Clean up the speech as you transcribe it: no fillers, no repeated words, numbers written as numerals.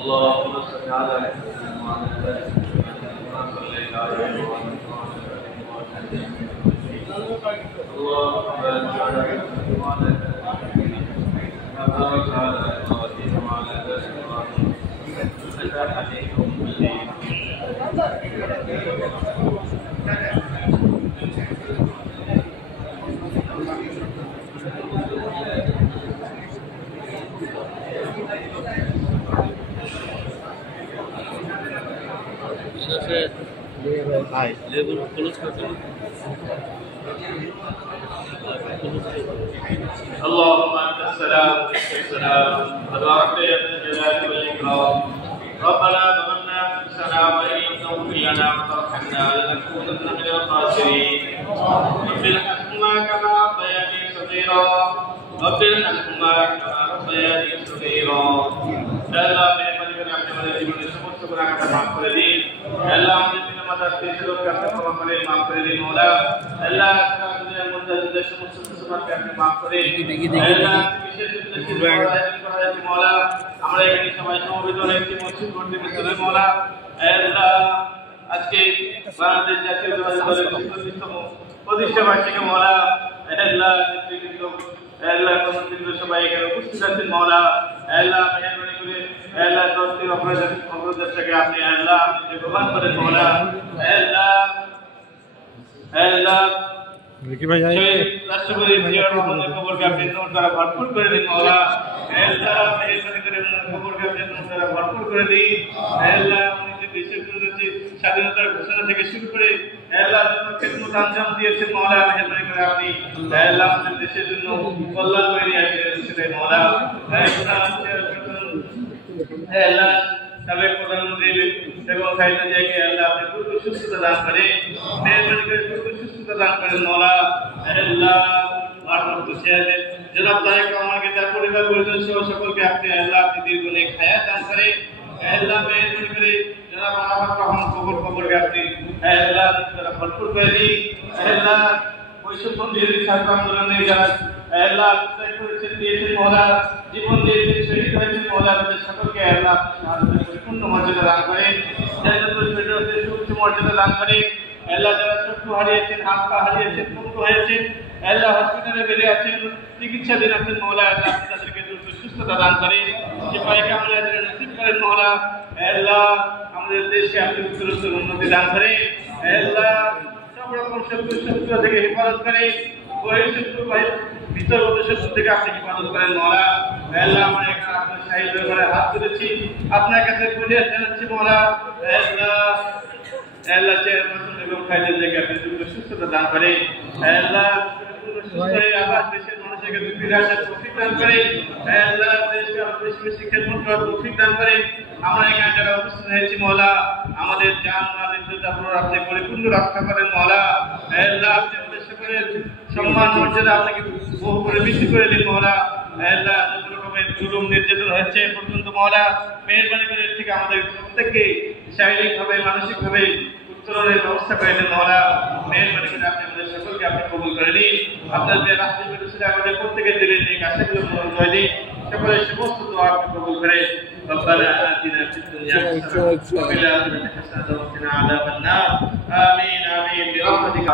اللهم صل على سيدنا محمد كما صليت على ابراهيم اللهم بارك على محمد وعلى ال محمد كما باركت على ابراهيم وعلى ال ابراهيم انك حميد مجيد. اللهم انت السلام ومنك السلام تبارك يا ذا الجلال والاكرام. ربنا ظلمنا انفسنا وان لم تغفر لنا وترحمنا لنكونن من الخاسرين. رب ارحمهما كما ربياني صغيرا رب ارحمهما كما ربياني صغيرا. আল্লাহ মেহেরবানি করে আপনি আমাদের জীবনের সমস্ত গুনাহকে মাফ করে দিন। আল্লাহ আমাদের পিতামাতার দেশকে আপনি ক্ষমা করে মাফ করে দিন মওলা। আল্লাহ আমাদের মধ্যে সমস্ত মুসলমানকে আপনি মাফ করে আল্লাহ বিশেষ করে মওলা আমরা এখানে সবাই সমবেত হয়েছি মসজিদ কর্তৃপক্ষের মওলা। আল্লাহ আজকে বাংলাদেশ জাতীয় দলের ৩৬তম প্রতিষ্ঠা বার্ষিকী মওলা। আল্লাহ আল্লাহ কমিটির সবাই এখানে উপস্থিত আছেন মওলা। আল্লাহ মেহেরবানি করে আল্লাহ দলটির অগ্রযাত্রাকে আপনি আল্লাহ গ্রহণ করেন মওলা। আল্লাহ কি ভাই রাষ্ট্রপতি জিয়াউর রহমানের কবরকে আপনি নূর দ্বারা ভরপুর করে দিন মওলা। আল্লাহ মেহেরবানি করে ওনার কবরকে আপনি নূর দ্বারা ভরপুর করে দিন। আল্লাহ উনি যে দেশের প্রতি স্বাধীনতার ঘোষণা থেকে শুরু করে আল্লাহ জন্য খেদমত আঞ্জাম দিয়েছেন মওলা। মেহেরবানি করে আপনি আল্লাহ আমাদের দেশের জন্য কল্যাণ করে নিয়ে আসেন সেটাই মওলা। আল্লাহ সাবেক প্রধানমন্ত্রী বেগম খালেদা জিয়াকে আল্লাহ আপনি দ্রুত সুস্থতা দান করে মেহেরবানি করে দ্রুত সুস্থতা দান করেন মওলা। আল্লাহ ভারপ্রাপ্ত চেয়ারম্যান জনাব তারেক রহমানকে তার পরিবার পরিজন সহ সকলকে আপনি আল্লাহ আপনি দীর্ঘ নেক হায়াত দান করে আল্লাহ মেহেরবানি করে জনাব আরাফাত রহমান কবরকে আপনি আল্লাহ তারা ভরপুর করে দিন। আল্লাহ বৈষম্য বিরোধী ছাত্র আন্দোলনে যারা আল্লাহ করেছেন দিয়েছেন মওলা, জীবন দিয়েছেন, শহীদ হয়েছেন মওলা, তাদের সকলকে আল্লাহ পরিপূর্ণ মর্যাদা দান করেন, জান্নাতুল ফেরদৌসের সুউচ্চ মর্যাদা দান করেন। আল্লাহ যারা চক্ষু হারিয়েছেন, হাত পা হারিয়েছেন, মুক্ত হয়েছেন, আল্লাহ হসপিটালে বেড়ে আছেন, চিকিৎসাধীন আছেন মওলা, আল্লাহ তাদেরকে দ্রুত সুস্থতা দান করেন, শিফায়ে কামিলা নসিব করেন মওলা। আল্লাহ আমাদের দেশকে আপনি উত্তরোত্তর উন্নতি দান করেন। আল্লাহ সব রকম শত্রু থেকে হেফাজত করে, বহিঃশত্রু ভিতরগত শত্রু থেকে আপনি হেফাজত করেন মওলা। আল্লাহ আমরা এখানে আপনার শাহী দরবারে হাত তুলেছি, আপনার কাছে ফরিয়াদ জানাচ্ছি মওলা। আল্লাহ চেয়ারপারসন বেগম খালেদা জিয়াকে আপনি দ্রুত সুস্থতা দান করেন। আল্লাহ সুস্থ হয়ে আবার দেশের মানুষকে ফিরে আসার তৌফিক দান করেন। আল্লাহ দেশকে আরো বেশি বেশি খেদমত করার তৌফিক দান করেন। আমরা এখানে যারা উপস্থিত হয়েছি মওলা, আমাদের জান মাল ইজ্জত আপনারা আপনি পরিপূর্ণ রক্ষা করেন মওলা। আল্লাহ আপনি আমাদের সকলের সম্মান মর্যাদা আপনাকে বহু করে বৃদ্ধি করে দিন মওলা। আল্লাহ যত রকমের জুলুম নির্যাতন হচ্ছে পর্যন্ত মওলা মেহেরবানি করে এর থেকে আমাদের প্রত্যেককে শারীরিকভাবে মানসিকভাবে উত্তরণের ব্যবস্থা করে দেন মওলা। মেহেরবানি করে আপনি আমাদের সকলকে আপনি কবুল করে নিন। আপনার যে রাস্তা পেটেছিল আমাদের প্রত্যেকের দিলের নেক আশাগুলো পূরণ করে দিন। সকলের সমস্ত দোয়া আপনি কবুল করে ربنا آتنا في الدنيا حسنة وفي الآخرة حسنة وقنا عذاب النار آمين آمين برحمتك